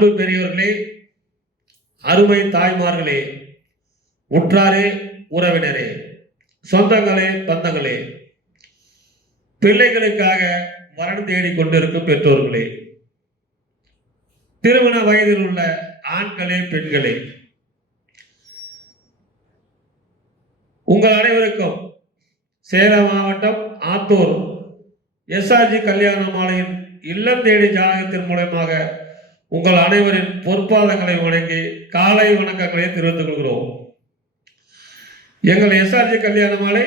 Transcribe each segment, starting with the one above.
அன்பு பெரியவர்களே, அருமை தாய்மார்களே, உற்றாரே, உறவினரே, சொந்தங்களே, பந்தங்களே, பிள்ளைகளுக்காக வரன் தேடிக் கொண்டிருக்கும் பெற்றோர்களே, திருமண வயதில் உள்ள ஆண்களே, பெண்களே, உங்கள் அனைவருக்கும் சேலம் மாவட்டம் ஆத்தூர் எஸ்ஆர்ஜி கல்யாண மாலையின் இல்லம் தேடி ஜாதகத்தின் மூலமாக உங்கள் அனைவரின் பொற்பாதங்களை வணங்கி காலை வணக்கங்களை தெரிவித்துக் கொள்கிறோம். எங்கள் எஸ்ஆர்ஜி கல்யாண மாலை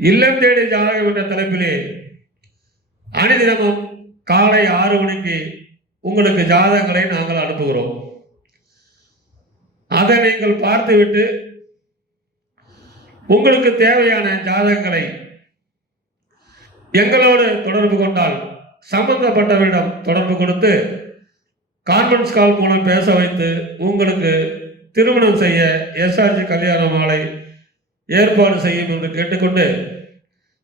இல்லம் தேடி ஜாதகம் என்ற தலைப்பிலே அனுதினமும் காலை 6 மணிக்கு உங்களுக்கு ஜாதகங்களை நாங்கள் அனுப்புகிறோம். அதை நீங்கள் பார்த்துவிட்டு உங்களுக்கு தேவையான ஜாதகங்களை எங்களோடு தொடர்பு கொண்டால் சம்பந்தப்பட்டவரிடம் தொடர்பு கொடுத்து கான்ஃபரன்ஸ் கால் மூலம் பேச வைத்து உங்களுக்கு திருமணம் செய்ய எஸ்ஆர்ஜி கல்யாண மாலை ஏற்பாடு செய்யும் என்று கேட்டுக்கொண்டு,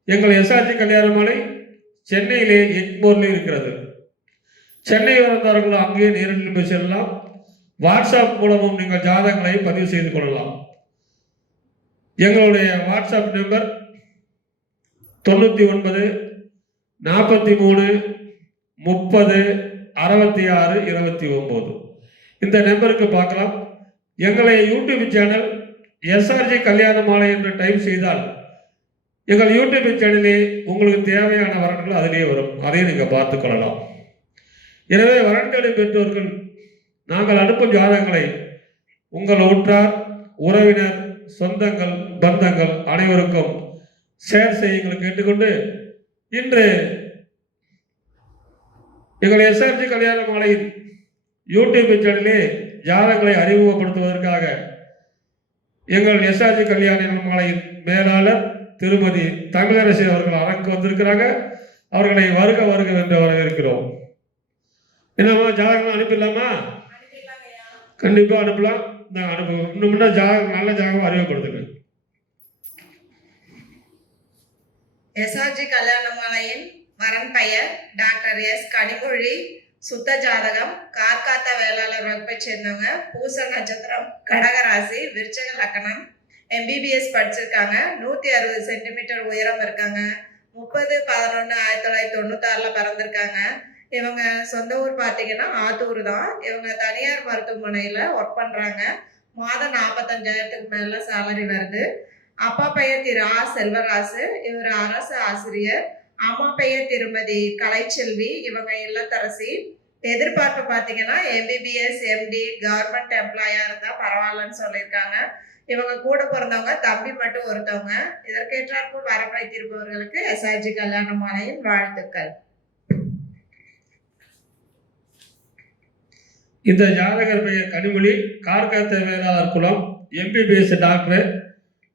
எங்கள் எஸ்ஆர்ஜி கல்யாண மாலை சென்னையிலே எக்மோரில் இருக்கிறது. சென்னை வந்தவர்கள் அங்கேயே நேரில் போய் செல்லலாம். வாட்ஸ்அப் மூலமும் நீங்கள் ஜாதகங்களை பதிவு செய்து கொள்ளலாம். எங்களுடைய வாட்ஸ்அப் நம்பர் 99 43 30 66 29. இந்த நம்பருக்கு பார்க்கலாம். எங்களை யூடியூப் சேனல் எஸ்ஆர்ஜி கல்யாண மாலை என்று டைப் செய்தால் எங்கள் யூடியூப் சேனலே உங்களுக்கு தேவையான வரன்கள் அதிலே வரும். அதையும் நீங்கள் பார்த்து கொள்ளலாம். எனவே வரன்களை பெற்றோர்கள் நாங்கள் அனுப்பும் ஜாதகங்களை உங்கள் உற்றார், உறவினர், சொந்தங்கள், பந்தங்கள் அனைவருக்கும் ஷேர் செய்யுங்கள் கேட்டுக்கொண்டு, இன்று எங்கள் எஸ்ஆர்ஜி கல்யாண மாலையின் யூடியூப் சேனலிலே ஜாதகங்களை அறிமுகப்படுத்துவதற்காக எங்கள் எஸ்ஆர்ஜி கல்யாண மாலையின் மேலாளர் திருமதி தமிழரசி அவர்கள் அரங்கு வந்திருக்கிறாங்க. அவர்களை வருக வருக என்று வரவேற்கிறோம். என்னம்மா, ஜாதகம் அனுப்பிடலாமா? கண்டிப்பா அனுப்பலாம். நான் அனுப்புவோம். இன்னும் முன்னா ஜாதகம், நல்ல ஜாதகம் அறிமுகப்படுத்துங்க. எஸ்ஆர்ஜி கல்யாண மாலையின் வரன் பெயர் டாக்டர் எஸ் கனிமொழி. சுத்த ஜாதகம், கார்காத்த வேளாளர் வகுப்பை சேர்ந்தவங்க, பூச நட்சத்திரம், கடகராசி, விருச்சக லக்கணம், எம்பிபிஎஸ் படிச்சிருக்காங்க, 160 சென்டிமீட்டர் உயரம் இருக்காங்க, 30/11/1996 பிறந்திருக்காங்க. இவங்க சொந்த ஊர் பார்த்தீங்கன்னா ஆத்தூர் தான். இவங்க தனியார் மருத்துவமனையில் ஒர்க் பண்ணுறாங்க. மாதம் 45,000க்கு மேலே சேலரி வருது. அப்பா பெயர் திரு ஆ செல்வராசு, இவர் அரசு ஆசிரியர். அம்மா பெயர் திருமதி கலைச்செல்வி, இவங்க இல்லத்தரசி. எதிர்பார்ப்பு பார்த்தீங்கன்னா எம்பிபிஎஸ் எம்டி கவர்மெண்ட் எம்ப்ளாயா இருந்தால் பரவாயில்லன்னு சொல்லியிருக்காங்க. இவங்க கூட பிறந்தவங்க தம்பி மட்டும் ஒருத்தவங்க. இதற்கேற்றாற்போல் வரப்படை திருப்பவர்களுக்கு எஸ்ஆர்ஜி கல்யாண மாலையின் வாழ்த்துக்கள். இந்த ஜாதகர் பெயர் கனிமொழி, கார்காத்த வேளாளர் குலம், எம்பிபிஎஸ் டாக்டர்.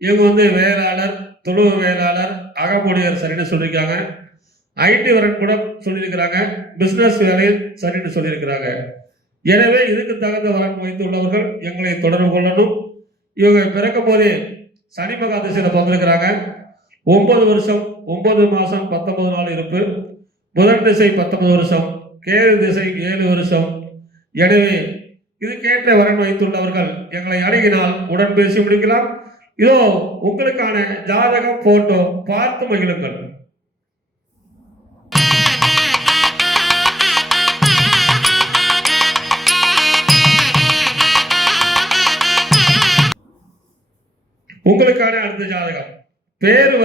இவங்க வேளாளர், துளுவ வேளாளர், அகமுடியர் சரின்னு சொல்லியிருக்காங்க. ஐடி வரன் கூட சொல்லியிருக்கிறாங்க. பிஸ்னஸ் வேலையில் சரின்னு சொல்லியிருக்கிறாங்க. எனவே இதுக்கு தகுந்த வரன் வைத்துள்ளவர்கள் எங்களை தொடர்பு கொள்ளணும். இவங்க பிறக்கும் போதே சனி மகா திசையில் பிறந்திருக்கிறாங்க. 9 வருஷம் 9 மாதம் 19 நாள் இருப்பு. புதன் திசை 19 வருஷம், கேது திசை 7 வருஷம். எனவே இதுக்கேற்ற வரன் வைத்துள்ளவர்கள் எங்களை அணுகினால் உடன் பேசி முடிக்கலாம். இதோ உங்களுக்கான ஜாதகம், போட்டோ பார்த்து மகிழுங்கள். உங்களுக்கான அடுத்த ஜாதகம். பேரு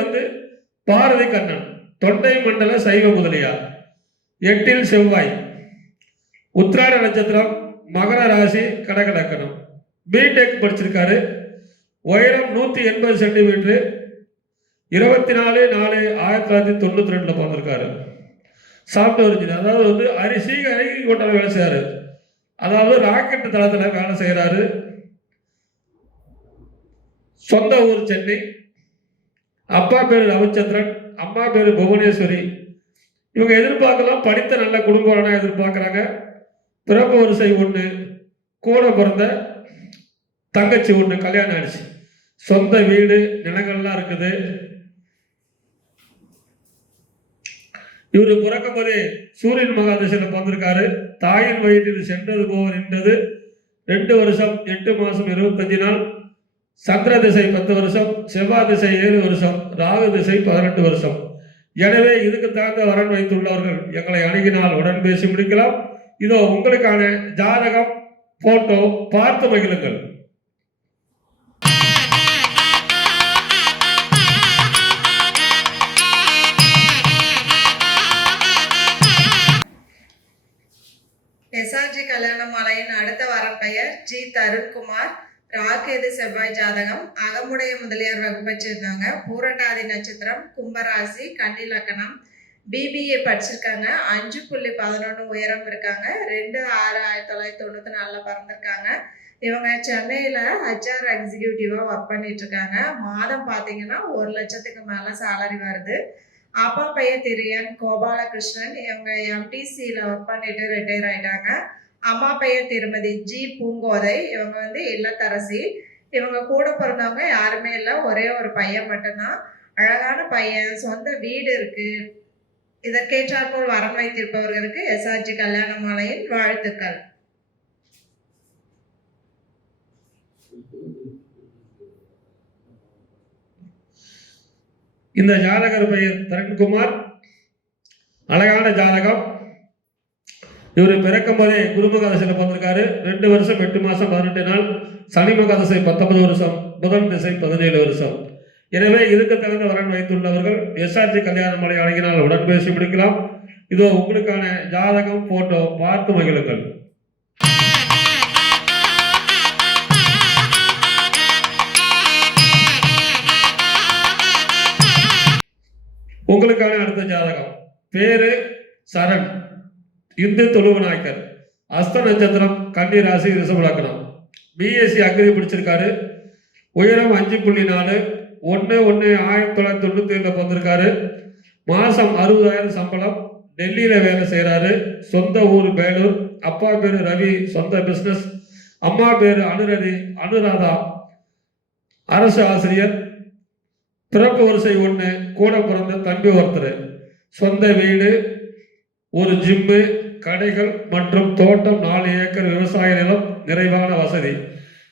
பாரதி கண்ணன், தொண்டை மண்டல சைவ முதலியார், 8இல் செவ்வாய், உத்திராட நட்சத்திரம், மகர ராசி, கடக லக்கணம், பிடெக் படிச்சிருக்காரு. உயரம் 180 சென்டிமீட்டர், 24/4/1992 பிறந்திருக்காரு. சாஃப்ட்வேர் இன்ஜினியர், அதாவது அரிசி கொண்டாட வேலை செய்யறாரு. அதாவது ராக்கெட் தளத்தில் வேலை செய்யறாரு. சொந்த ஊர் சென்னை. அப்பா பேரு ரவிச்சந்திரன், அம்மா பேரு புவனேஸ்வரி. இவங்க எதிர்பார்க்கலாம் படித்த நல்ல குடும்பம் எதிர்பார்க்குறாங்க. பிறப்பு வரிசை 1, கூட பிறந்த தங்கச்சி 1, கல்யாணம் ஆயிடுச்சு. சொந்த வீடு, நிலங்கள்லாம் இருக்குது. இவர் பிறக்கும் போதே சூரியன் மகாதிசையில பிறந்திருக்காரு. தாயின் வயிற்றில் சென்றது போவர் என்றது 2 வருஷம் 8 மாசம் 25 நாள். சந்திர திசை 10 வருஷம், செவ்வாய் திசை 7 வருஷம், ராகு திசை 18 வருஷம். எனவே இதுக்கு தகுந்த வரன் வைத்துள்ளவர்கள் எங்களை அணுகினால் உடன் பேசி முடிக்கலாம். இதோ உங்களுக்கான ஜாதகம், போட்டோ பார்த்து மகிழுங்கள். எஸ்ஆர்ஜி கல்யாணமாலையின் அடுத்த வரன் பெயர் ஜி தருண்குமார். ராகேது செவ்வாய் ஜாதகம். அகமுடைய முதலியார் வகுப்பை சேர்ந்தவங்க. பூரட்டாதி நட்சத்திரம், கும்பராசி, கன்னி லக்னம். பிபிஏ படிச்சிருக்காங்க. 5.11 உயரம் இருக்காங்க. 2/6/1994 பிறந்திருக்காங்க. இவங்க சென்னையில் HR எக்ஸிக்யூட்டிவா ஒர்க் பண்ணிட்டு இருக்காங்க. மாதம் பார்த்தீங்கன்னா 1 லட்சத்துக்கு மேலே சேலரி வருது. அப்பா பெயர் திரியன் கோபாலகிருஷ்ணன். இவங்க MTCல ஒர்க் பண்ணிட்டு ரிட்டையர் ஆயிட்டாங்க. அம்மா பெயர் திருமதி ஜி பூங்கோதை. இவங்க இல்லத்தரசி. இவங்க கூட பிறந்தவங்க யாருமே இல்லை, ஒரே ஒரு பையன் மட்டும்தான். அழகான பையன், சொந்த வீடு இருக்கு. இதற்கேற்றாற்போல் வரன் வைத்திருப்பவர்களுக்கு எஸ்ஆர்ஜி கல்யாண மாலையின் வாழ்த்துக்கள். இந்த ஜாதகர் பெயர் தருண்குமார். அழகான ஜாதகம். இவர் பிறக்கும் போதே குருமகாதசையில் பிறந்திருக்காரு. 2 வருஷம் 8 மாசம் 18 நாள். சனி மகாதசை 19 வருஷம், புதன் திசை 17 வருஷம். எனவே இதுக்கு தகுந்த வரன் வைத்துள்ளவர்கள் எஸ்ஆர்ஜி கல்யாண மாலை அழகினால் உடன் பேசி முடிக்கலாம். இதோ உங்களுக்கான ஜாதகம், போட்டோ பார்த்து மகிழுங்கள். உங்களுக்கான அடுத்த ஜாதகம். பேரு சரண், இந்து தொழுவு நாயக்கர். அஸ்த நட்சத்திரம், கன்னி ராசி, ரிஷப லக்னம். பிஎஸ்சி அக்ரி படிச்சிருக்காரு. உயரம் 5.4, 1/1/1997 பிறந்திருக்காரு. மாசம் 60,000 சம்பளம். டெல்லியில வேலை செய்யறாரு. சொந்த ஊர் வேலூர். அப்பா பேரு ரவி, சொந்த பிசினஸ். அம்மா பேரு அனுராதா, அரசு ஆசிரியர். பிறப்பு வரிசை 1, கூட பிறந்த தம்பி ஒருத்தர். சொந்த வீடு, ஒரு ஜிம்மு, கடைகள் மற்றும் தோட்டம், 4 ஏக்கர் விவசாய நிலம், நிறைவான வசதி.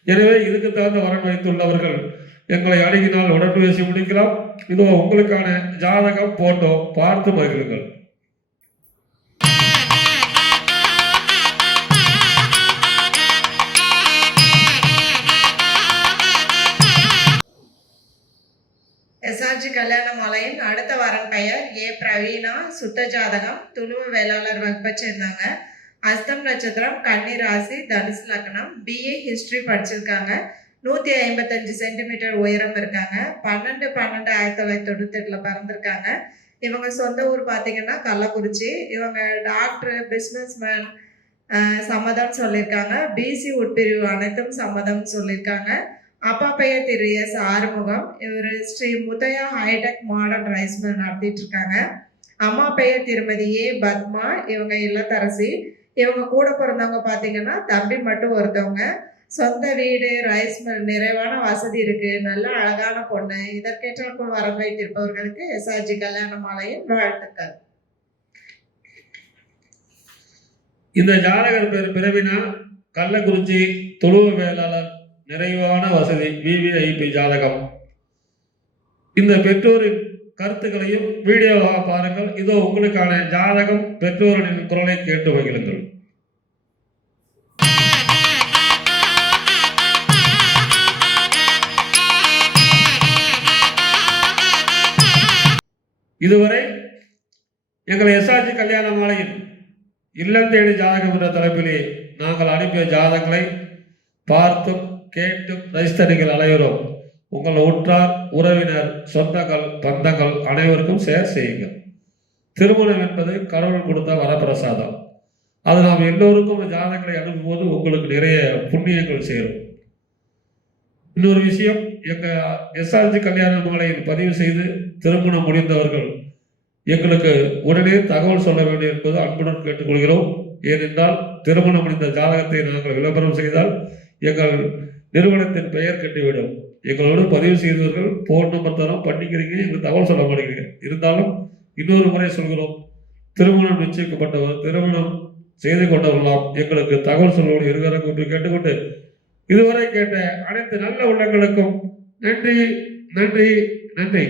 எனவே இதுக்கு தகுந்த வரன் வைத்துள்ளவர்கள் எங்களை அணுகினால் உடன் பேசி முடிக்கலாம். இதோ உங்களுக்கான ஜாதகம், போட்டோ பார்த்து மகிழுங்கள். எஸ்ஆர்ஜி கல்யாண மாலையின் அடுத்த வரன் பெயர் ஏ பிரவீனா. சுத்த ஜாதகம். துளுவ வேளாளர் வகுப்பை சேர்ந்தாங்க. அஸ்தம் நட்சத்திரம், கன்னி ராசி, தனுசு லக்னம். BA ஹிஸ்டரி படிச்சிருக்காங்க. 155 சென்டிமீட்டர் உயரம் இருக்காங்க. 12/12/1998 பிறந்திருக்காங்க. இவங்க சொந்த ஊர் பார்த்தீங்கன்னா கள்ளக்குறிச்சி. இவங்க டாக்டர், பிஸ்னஸ்மேன், சம்மதம் சொல்லியிருக்காங்க. பிசி உட்பிரிவு அனைத்தும் சம்மதம் சொல்லியிருக்காங்க. அப்பா பெயர் திரு எஸ் ஆறுமுகம். இவர் Shri Muthaiya hi-tech modern rice mill நடத்திட்டு இருக்காங்க. அம்மா பெயர் திருமதி ஏ பத்மா. இவங்க இல்லத்தரசி. இவங்க கூட பிறந்தவங்க பார்த்தீங்கன்னா தம்பி மட்டும் ஒருத்தவங்க. சொந்த வீடு, ரைஸ் மில், நிறைவான வசதி இருக்கு. நல்ல அழகான பொண்ணு. இதற்கேற்றாற்போல் வரன் வைத்திருப்பவர்களுக்கு எஸ்ஆர்ஜி கல்யாண மாலையின் வாழ்த்துக்கள். இந்த ஜாதகர் பேர் பிரவீனா, கள்ளக்குறிச்சி, தொழுவ வேளாளர், நிறைவான வசதி, VVIP ஜாதகம். இந்த பெற்றோரின் கருத்துக்களையும் வீடியோவாக பாருங்கள். இதோ உங்களுக்கான ஜாதகம், பெற்றோரின் குரலை கேட்டு மகிழுங்கள். இதுவரை எங்கள் எஸ்ஆர்ஜி கல்யாண மாலையின் இல்லம் தேடி ஜாதகம் என்ற தலைப்பிலே நாங்கள் அனுப்பிய ஜாதகங்களை பார்த்தும் கேட்டும் ரசித்தர்கள் அனைவரும் உங்கள் உற்றார், உறவினர், சொந்தங்கள், பந்தங்கள் அனைவருக்கும் ஷேர் செய்யுங்கள். திருமணம் என்பது கடவுள் கொடுத்த வரப்பிரசாதம். அது நாம் எல்லோருக்கும் ஜாதகங்களை அனுப்பும்போது உங்களுக்கு நிறைய புண்ணியங்கள் சேரும். இன்னொரு விஷயம், எங்கள் எஸ்ஆர்ஜி கல்யாண மாலையில் பதிவு செய்து திருமணம் முடிந்தவர்கள் எங்களுக்கு உடனே தகவல் சொல்ல வேண்டும் என்பது அன்புடன் கேட்டுக்கொள்கிறோம். ஏனென்றால் திருமணம் முடிந்த ஜாதகத்தை நாங்கள் விளம்பரம் செய்தால் எங்கள் நிறுவனத்தின் பெயர் கட்டிவிடும். எங்களோடு பதிவு செய்தவர்கள் ஃபோன் நம்பர் தரோம், பண்ணிக்கிறீங்க, எங்களுக்கு தகவல் சொல்ல மாட்டேங்கிறீங்க. இருந்தாலும் இன்னொரு முறை சொல்கிறோம், திருமணம் நிச்சயிக்கப்பட்டவர், திருமணம் செய்து கொண்டவர்களாம் எங்களுக்கு தகவல் சொல்வோடு இருக்கிற கொண்டு கேட்டுக்கொண்டு இதுவரை கேட்ட அனைத்து நல்ல உள்ளங்களுக்கும் நன்றி நன்றி நன்றி.